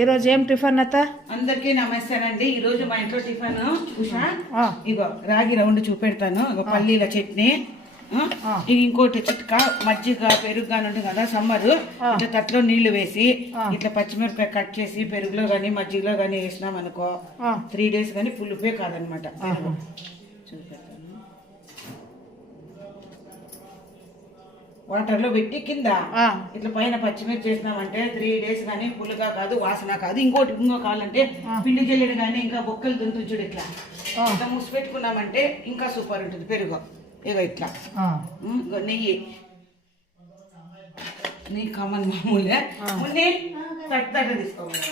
ఈరోజు ఏం టిఫిన్ అత్త? అందరికీ నమస్తేనండి. ఈరోజు మా ఇంట్లో టిఫిన్ ఉషా ఇగో రాగి రౌండ్ చూపెడతాను. ఇగో పల్లీల చట్నీ, ఇంకోటి చిట్కా మజ్జిగ పెరుగు అని ఉంటుంది కదా సమ్మర్, ఇట్లా తట్లో నీళ్లు వేసి ఇట్లా పచ్చిమిరపకాయ కట్ చేసి పెరుగులో కానీ మజ్జిగలో కానీ వేసినాం అనుకో 3 days కానీ పులుపే కాదనమాట. చూపెడతాను. వాటర్లో పెట్టి కింద ఇట్లా పైన పచ్చిమిర్చి చేసినామంటే 3 days కానీ పులుగా కాదు, వాసన కాదు. ఇంకో కావాలంటే పిండి జల్లెడు కానీ ఇంకా బొక్కలు దుంతుంచుడు ఇట్లా ఇట్లా మూసి పెట్టుకున్నామంటే ఇంకా సూపర్ ఉంటుంది. పెరుగు ఇగో ఇట్లా నెయ్యి కామన్ మామూలే. ముందే తట్ట తీసుకోవాలి.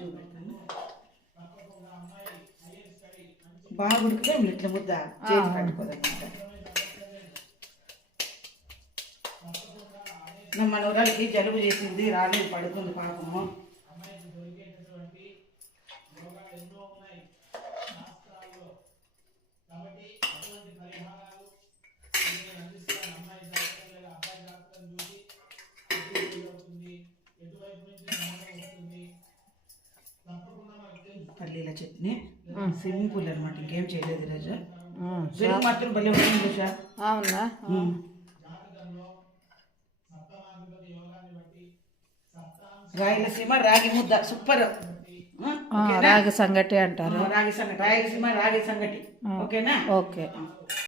చూపెడతాను. బాగా ఉడికితే ఇట్లా ముద్ద చేసి కట్టుకోదన్నమాట. నా మనవరాలకి జలుబు చేసింది, రాలేదు, పడుకుంది పాపము. పల్లీల చట్నీ సింపుల్ అనమాట, ఇంకేం చేయలేదు ఈరోజు. పెరుగు మాత్రం భలే ఉంటుంది సార్. అవునా? రాయలసీమ రాగి ముద్ద సూపర్. రాగి సంగటి అంటారు. రాగి సంగటి, రాయలసీమ రాగి సంగటి. ఓకేనా? ఓకే.